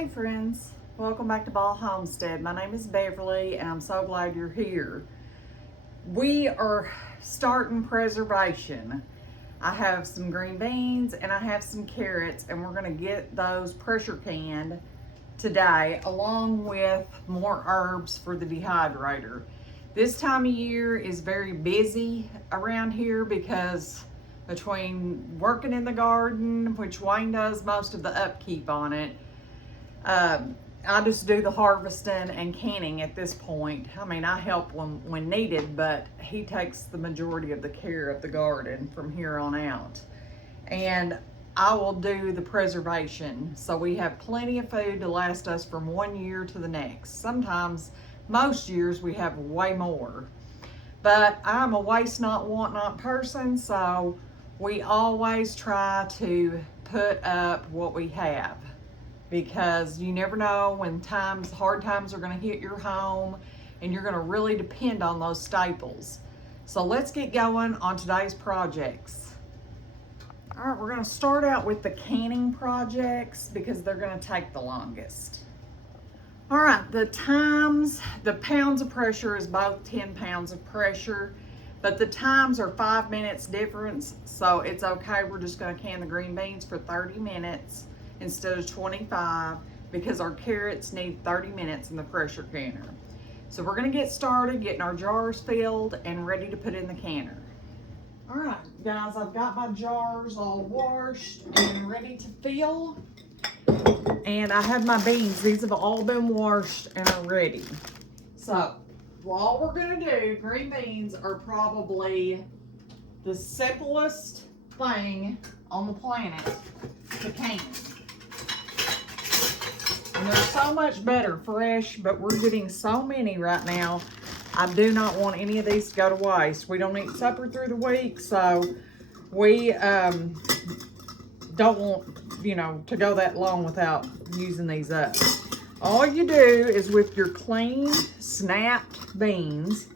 Hey friends, welcome back to Ball Homestead. My name is Beverly and I'm so glad you're here. We are starting preservation. I have some green beans and I have some carrots, and we're going to get those pressure canned today along with more herbs for the dehydrator. This time of year is very busy around here because between working in the garden, which Wayne does most of the upkeep on it, I just do the harvesting and canning at this point. I mean, I help when needed, but he takes the majority of the care of the garden from here on out. And I will do the preservation, so we have plenty of food to last us from 1 year to the next. Sometimes, most years, we have way more. But I'm a waste not, want not person, so we always try to put up what we have, because you never know when hard times are going to hit your home, and you're going to really depend on those staples. So let's get going on today's projects. All right, we're going to start out with the canning projects because they're going to take the longest. All right, the pounds of pressure is both 10 pounds of pressure, but the times are 5 minutes difference, so it's okay. We're just going to can the green beans for 30 minutes instead of 25, because our carrots need 30 minutes in the pressure canner. So we're going to get started getting our jars filled and ready to put in the canner. All right, guys, I've got my jars all washed and ready to fill. And I have my beans. These have all been washed and are ready. So all we're going to do, green beans are probably the simplest thing on the planet to can. And they're so much better fresh, but we're getting so many right now. I do not want any of these to go to waste. We don't eat supper through the week, so we don't want, to go that long without using these up. All you do is with your clean, snapped beans,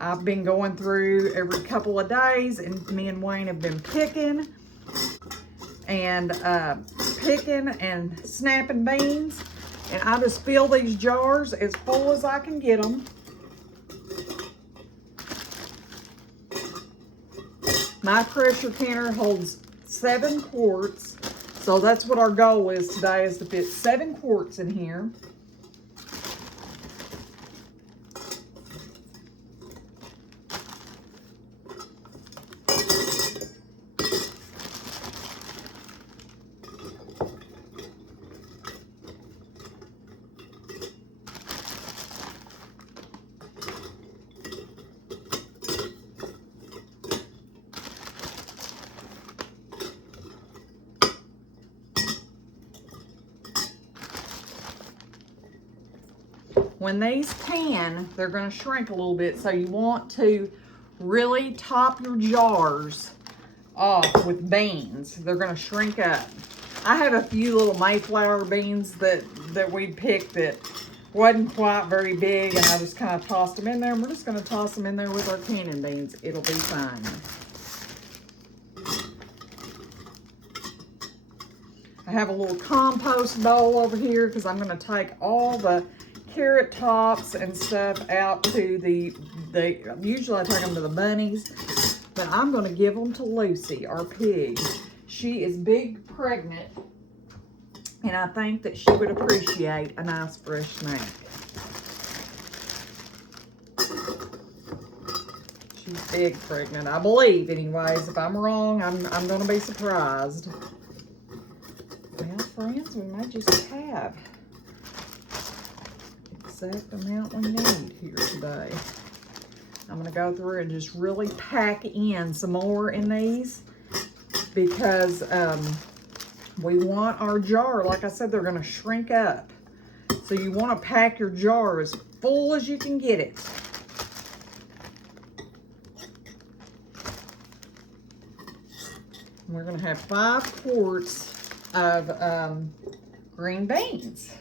I've been going through every couple of days, and me and Wayne have been picking and snapping beans, and I just fill these jars as full as I can get them. My pressure canner holds 7 quarts, so that's what our goal is today, is to fit 7 quarts in here. When these can, they're going to shrink a little bit, so you want to really top your jars off with beans. They're going to shrink up. I have a few little Mayflower beans that we picked that wasn't quite very big, and I just kind of tossed them in there, and we're just going to toss them in there with our canning beans. It'll be fine. I have a little compost bowl over here because I'm going to take all the carrot tops and stuff out to usually I take them to the bunnies, but I'm going to give them to Lucy, our pig. She is big pregnant, and I think that she would appreciate a nice fresh snack. She's big pregnant, I believe, anyways. If I'm wrong, I'm going to be surprised. Well, friends, we may just have exact amount we need here today. I'm going to go through and just really pack in some more in these, because we want our jar, like I said, they're going to shrink up. So you want to pack your jar as full as you can get it. We're going to have 5 quarts of green beans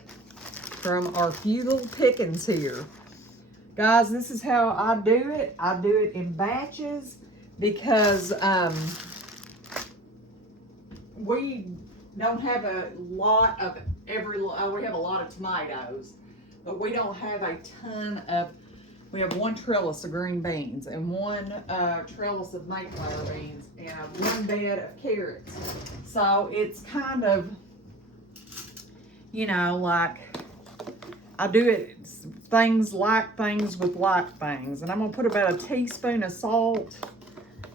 from our few little pickings here. Guys, this is how I do it. I do it in batches because we don't have a lot of we have a lot of tomatoes, but we don't have a ton of, we have one trellis of green beans and one trellis of Mayflower beans and one bed of carrots. So it's kind of, you know, like I do it things with like things. And I'm gonna put about a teaspoon of salt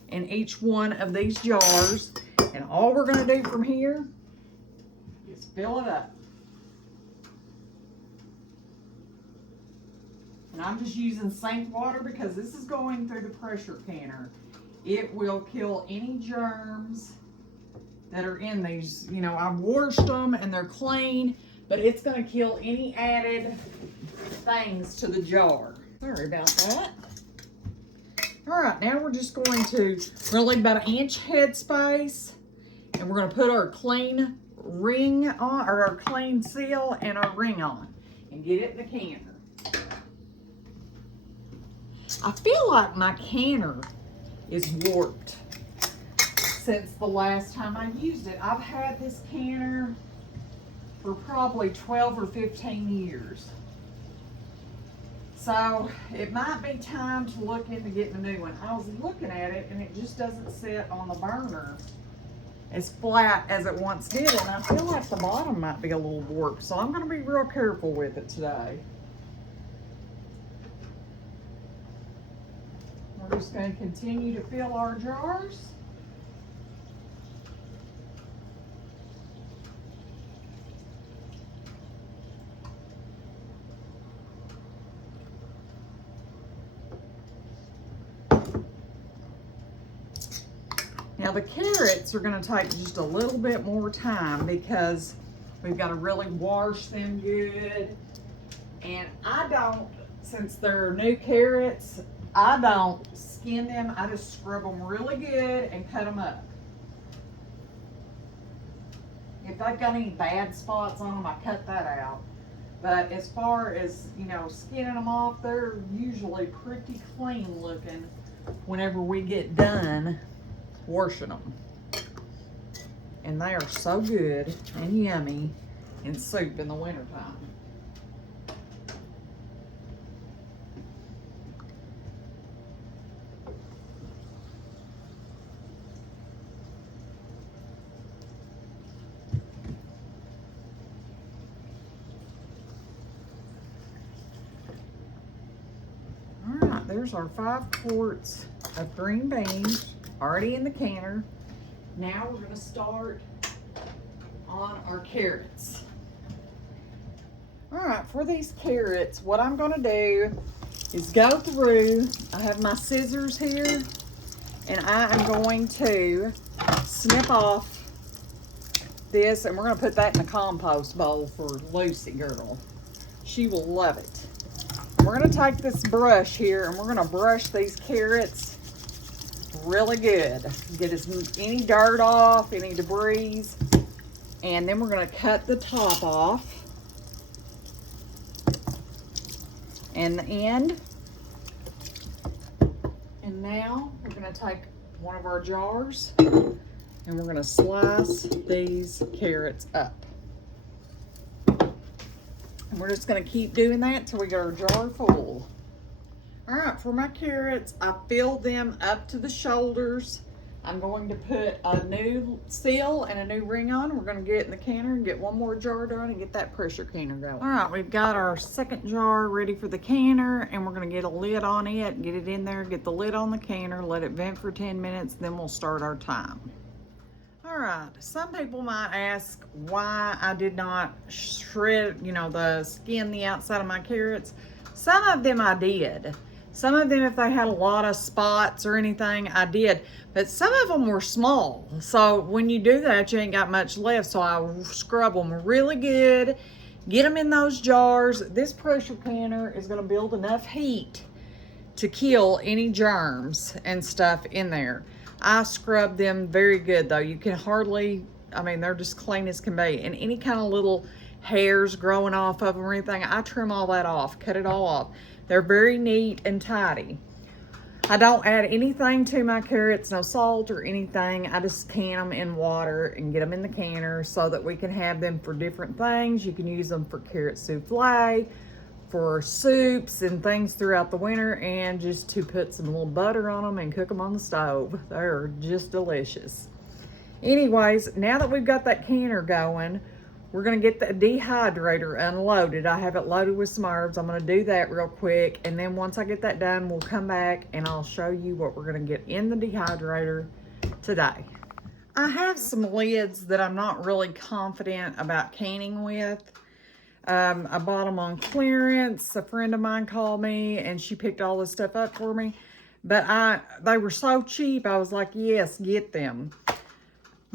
in each one of these jars. And all we're gonna do from here is fill it up. And I'm just using sink water because this is going through the pressure canner. It will kill any germs that are in these. You know, I've washed them and they're clean, but it's going to kill any added things to the jar. Sorry about that. All right, now we're just going to leave about 1 inch headspace, and we're going to put our clean ring on, or our clean seal and our ring on, and get it in the canner. I feel like my canner is warped since the last time I used it. I've had this canner for probably 12 or 15 years. So it might be time to look into getting a new one. I was looking at it and it just doesn't sit on the burner as flat as it once did, and I feel like the bottom might be a little warped. So I'm going to be real careful with it today. We're just going to continue to fill our jars. Now the carrots are going to take just a little bit more time because we've got to really wash them good. And I don't, since they're new carrots, I don't skin them. I just scrub them really good and cut them up. If they've got any bad spots on them, I cut that out. But as far as, you know, skinning them off, they're usually pretty clean looking whenever we get done washing them. And they are so good and yummy in soup in the wintertime. There's our 5 quarts of green beans already in the canner. Now we're going to start on our carrots. All right, for these carrots, what I'm going to do is go through. I have my scissors here, and I am going to snip off this, and we're going to put that in the compost bowl for Lucy girl. She will love it. We're going to take this brush here and we're going to brush these carrots really good. Get any dirt off, any debris. And then we're going to cut the top off. And the end. And now we're going to take one of our jars and we're going to slice these carrots up. And we're just going to keep doing that until we get our jar full. All right, for my carrots, I filled them up to the shoulders. I'm going to put a new seal and a new ring on. We're going to get it in the canner and get one more jar done and get that pressure canner going. All right, we've got our second jar ready for the canner, and we're going to get a lid on it, get it in there, get the lid on the canner, let it vent for 10 minutes, then we'll start our time. All right, some people might ask why I did not shred, you know, skin the outside of my carrots. Some of them I did. Some of them, if they had a lot of spots or anything, I did. But some of them were small. So when you do that, you ain't got much left. So I scrub them really good, get them in those jars. This pressure canner is gonna build enough heat to kill any germs and stuff in there. I scrub them very good though. You can hardly, I mean, they're just clean as can be. And any kind of little hairs growing off of them or anything, I trim all that off, cut it all off. They're very neat and tidy. I don't add anything to my carrots, no salt or anything. I just can them in water and get them in the canner so that we can have them for different things. You can use them for carrot souffle, for soups and things throughout the winter, and just to put some little butter on them and cook them on the stove. They're just delicious. Anyways, now that we've got that canner going, we're gonna get the dehydrator unloaded. I have it loaded with some herbs. I'm gonna do that real quick. And then once I get that done, we'll come back and I'll show you what we're gonna get in the dehydrator today. I have some lids that I'm not really confident about canning with. I bought them on clearance. A friend of mine called me and she picked all this stuff up for me. But they were so cheap, I was like, yes, get them.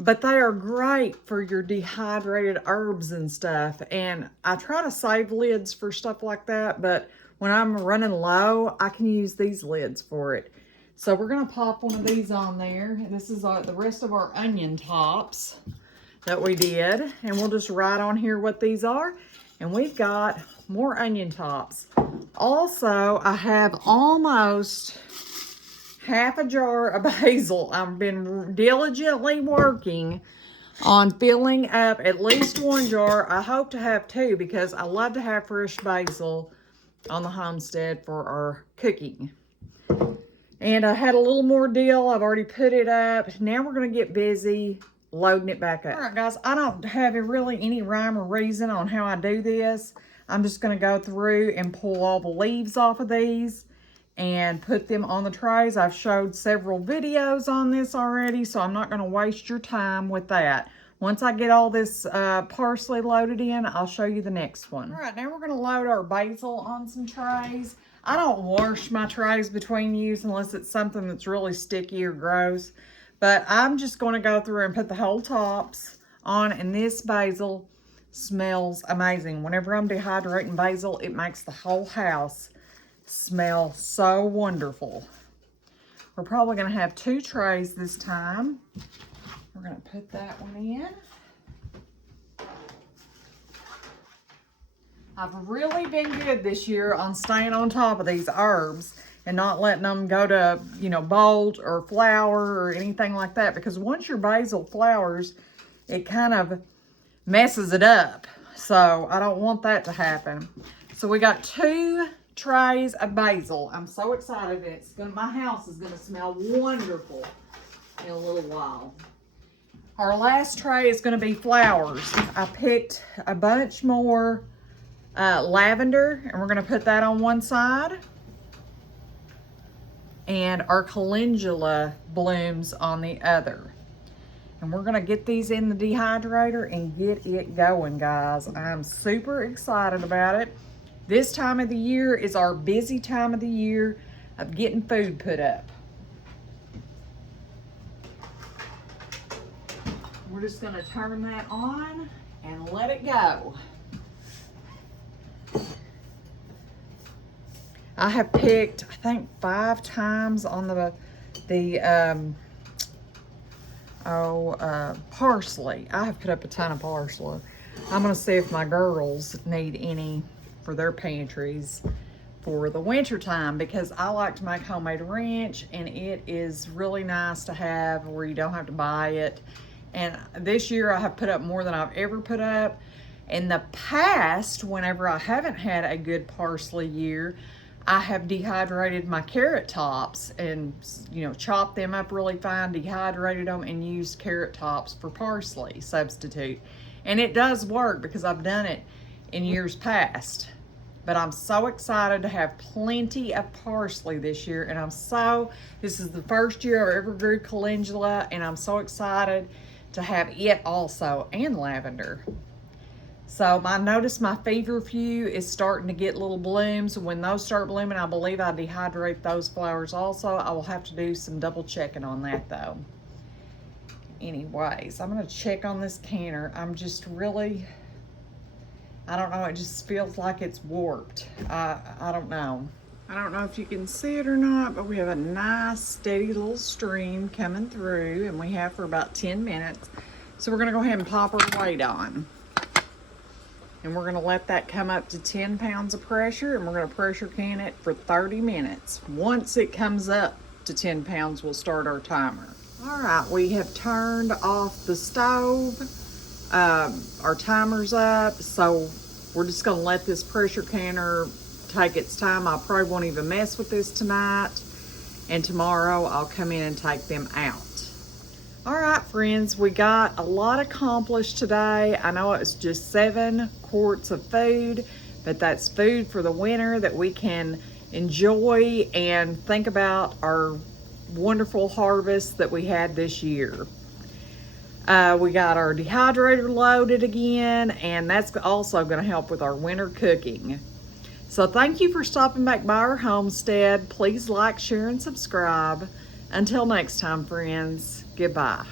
But they are great for your dehydrated herbs and stuff. And I try to save lids for stuff like that, but when I'm running low, I can use these lids for it. So we're gonna pop one of these on there. This is the rest of our onion tops that we did. And we'll just write on here what these are. And we've got more onion tops. Also, I have almost half a jar of basil. I've been diligently working on filling up at least one jar. I hope to have two because I love to have fresh basil on the homestead for our cooking. And I had a little more deal. I've already put it up. Now we're going to get busy loading it back up. All right, guys, I don't have really any rhyme or reason on how I do this. I'm just going to go through and pull all the leaves off of these and put them on the trays. I've showed several videos on this already, so I'm not going to waste your time with that. Once I get all this parsley loaded in, I'll show you the next one. All right, now we're going to load our basil on some trays. I don't wash my trays between use unless it's something that's really sticky or gross. But I'm just going to go through and put the whole tops on, and this basil smells amazing. Whenever I'm dehydrating basil, it makes the whole house smell so wonderful. We're probably going to have 2 trays this time. We're going to put that one in. I've really been good this year on staying on top of these herbs and not letting them go to, you know, bolt or flower or anything like that, because once your basil flowers, it kind of messes it up. So I don't want that to happen. So we got 2 trays of basil. I'm so excited. My house is gonna smell wonderful in a little while. Our last tray is gonna be flowers. I picked a bunch more lavender, and we're gonna put that on one side, and our calendula blooms on the other. And we're gonna get these in the dehydrator and get it going, guys. I'm super excited about it. This time of the year is our busy time of the year of getting food put up. We're just gonna turn that on and let it go. I have picked, I think, 5 times on the parsley. I have put up a ton of parsley. I'm gonna see if my girls need any for their pantries for the winter time, because I like to make homemade ranch, and it is really nice to have where you don't have to buy it. And this year I have put up more than I've ever put up. In the past, whenever I haven't had a good parsley year, I have dehydrated my carrot tops and, you know, chopped them up really fine, dehydrated them, and used carrot tops for parsley substitute. And it does work because I've done it in years past. But I'm so excited to have plenty of parsley this year, and this is the first year I've ever grew calendula, and I'm so excited to have it also, and lavender. So I notice my feverfew is starting to get little blooms. When those start blooming, I believe I dehydrate those flowers also. I will have to do some double checking on that though. Anyways, I'm gonna check on this canner. I'm just really, I don't know, it just feels like it's warped. I don't know. I don't know if you can see it or not, but we have a nice steady little stream coming through, and we have for about 10 minutes. So we're gonna go ahead and pop our weight on. And we're gonna let that come up to 10 pounds of pressure, and we're gonna pressure can it for 30 minutes. Once it comes up to 10 pounds, we'll start our timer. All right, we have turned off the stove. Our timer's up, so we're just gonna let this pressure canner take its time. I probably won't even mess with this tonight, and tomorrow I'll come in and take them out. All right, friends, we got a lot accomplished today. I know it was just 7 quarts of food, but that's food for the winter that we can enjoy and think about our wonderful harvest that we had this year. We got our dehydrator loaded again, and that's also going to help with our winter cooking. So thank you for stopping back by our homestead. Please like, share, and subscribe. Until next time, friends, goodbye.